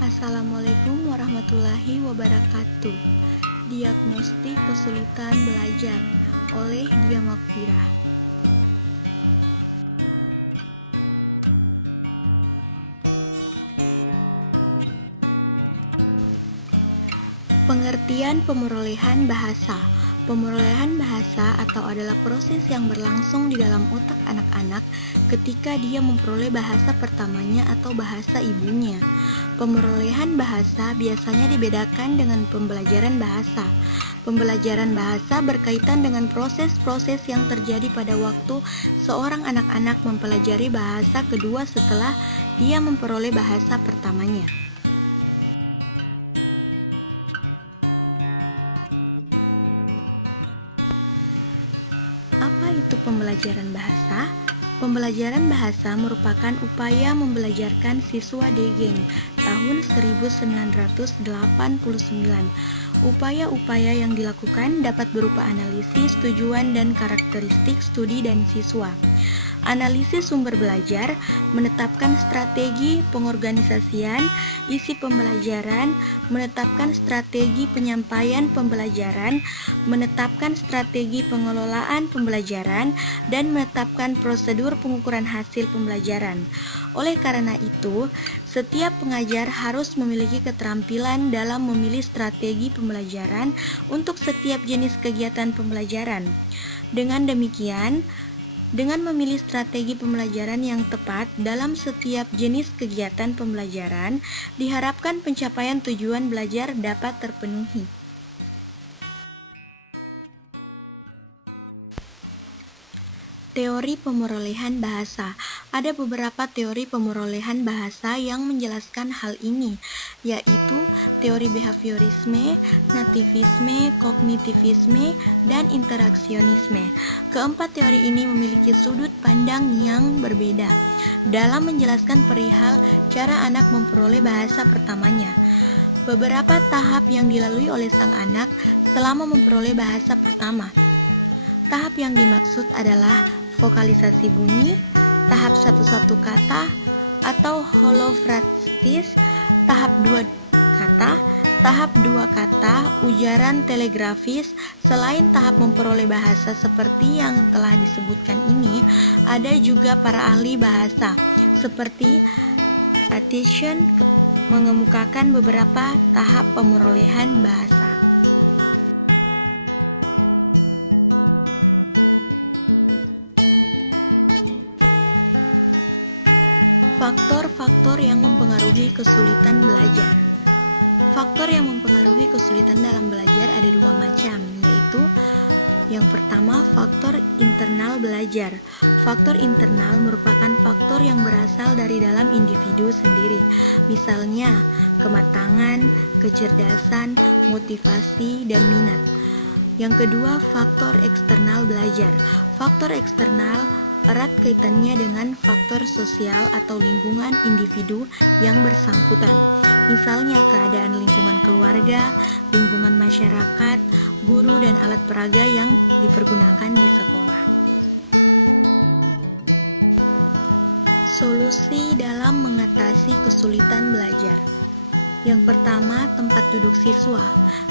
Assalamualaikum warahmatullahi wabarakatuh. Diagnostik kesulitan belajar oleh Dia Makfirah. Pengertian pemerolehan bahasa. Pemerolehan bahasa adalah proses yang berlangsung di dalam otak anak-anak ketika dia memperoleh bahasa pertamanya atau bahasa ibunya. Pemerolehan bahasa biasanya dibedakan dengan pembelajaran bahasa. Pembelajaran bahasa berkaitan dengan proses-proses yang terjadi pada waktu seorang anak-anak mempelajari bahasa kedua setelah dia memperoleh bahasa pertamanya. Apa itu pembelajaran bahasa? Pembelajaran bahasa merupakan upaya membelajarkan siswa Degeng tahun 1989. Upaya-upaya yang dilakukan dapat berupa analisis, tujuan, dan karakteristik studi dan siswa. Analisis sumber belajar, menetapkan strategi pengorganisasian, isi pembelajaran, menetapkan strategi penyampaian pembelajaran, menetapkan strategi pengelolaan pembelajaran, dan menetapkan prosedur pengukuran hasil pembelajaran. Oleh karena itu, setiap pengajar harus memiliki keterampilan dalam memilih strategi pembelajaran untuk setiap jenis kegiatan pembelajaran. Dengan memilih strategi pembelajaran yang tepat dalam setiap jenis kegiatan pembelajaran, diharapkan pencapaian tujuan belajar dapat terpenuhi. Teori pemerolehan bahasa. Ada beberapa teori pemerolehan bahasa yang menjelaskan hal ini, yaitu teori behaviorisme, nativisme, kognitivisme, dan interaksionisme. Keempat teori ini memiliki sudut pandang yang berbeda dalam menjelaskan perihal cara anak memperoleh bahasa pertamanya. Beberapa tahap yang dilalui oleh sang anak selama memperoleh bahasa pertama. Tahap yang dimaksud adalah vokalisasi bunyi, tahap satu-satu kata atau holofrastis, tahap 2 kata, tahap 2 kata, ujaran telegrafis. Selain tahap memperoleh bahasa seperti yang telah disebutkan ini, ada juga para ahli bahasa seperti Attention mengemukakan beberapa tahap pemerolehan bahasa. Faktor-faktor yang mempengaruhi kesulitan belajar. Faktor yang mempengaruhi kesulitan dalam belajar ada dua macam, yaitu yang pertama, faktor internal belajar. Faktor internal merupakan faktor yang berasal dari dalam individu sendiri, misalnya kematangan, kecerdasan, motivasi, dan minat. Yang kedua, faktor eksternal belajar. Faktor eksternal erat kaitannya dengan faktor sosial atau lingkungan individu yang bersangkutan, misalnya keadaan lingkungan keluarga, lingkungan masyarakat, guru, dan alat peraga yang dipergunakan di sekolah. Solusi dalam mengatasi kesulitan belajar. Yang pertama, tempat duduk siswa.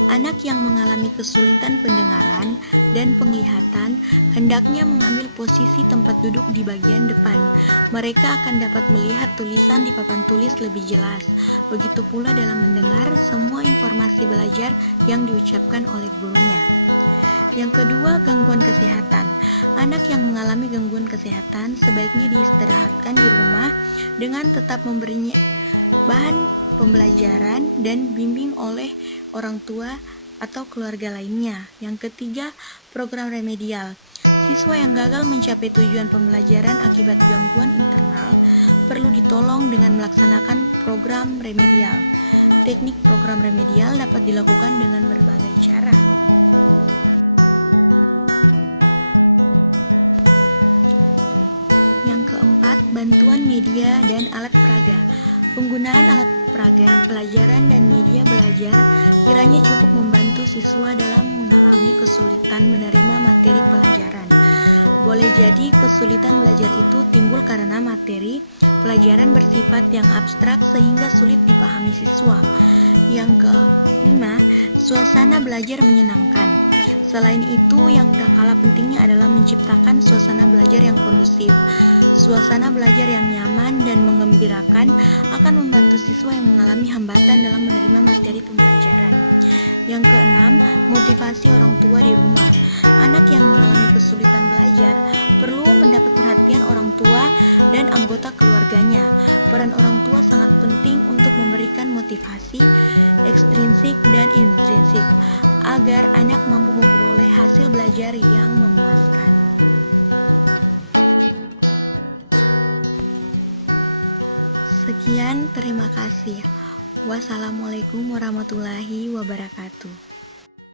Anak yang mengalami kesulitan pendengaran dan penglihatan hendaknya mengambil posisi tempat duduk di bagian depan. Mereka akan dapat melihat tulisan di papan tulis lebih jelas. Begitu pula dalam mendengar semua informasi belajar yang diucapkan oleh gurunya. Yang kedua, gangguan kesehatan. Anak yang mengalami gangguan kesehatan sebaiknya diistirahatkan di rumah dengan tetap memberinya bahan pembelajaran dan bimbing oleh orang tua atau keluarga lainnya. Yang ketiga, program remedial. Siswa yang gagal mencapai tujuan pembelajaran akibat gangguan internal perlu ditolong dengan melaksanakan program remedial. Teknik program remedial dapat dilakukan dengan berbagai cara. Yang keempat, bantuan media dan alat peraga. Penggunaan alat peraga, pelajaran, dan media belajar kiranya cukup membantu siswa dalam mengalami kesulitan menerima materi pelajaran. Boleh jadi kesulitan belajar itu timbul karena materi pelajaran bersifat yang abstrak sehingga sulit dipahami siswa. Yang kelima, suasana belajar menyenangkan. Selain itu, yang tak kalah pentingnya adalah menciptakan suasana belajar yang kondusif. Suasana belajar yang nyaman dan menggembirakan akan membantu siswa yang mengalami hambatan dalam menerima materi pembelajaran. Yang keenam, motivasi orang tua di rumah. Anak yang mengalami kesulitan belajar perlu mendapat perhatian orang tua dan anggota keluarganya. Peran orang tua sangat penting untuk memberikan motivasi ekstrinsik dan intrinsik agar anak mampu memperoleh hasil belajar yang memuaskan. Sekian, terima kasih. Wassalamualaikum warahmatullahi wabarakatuh.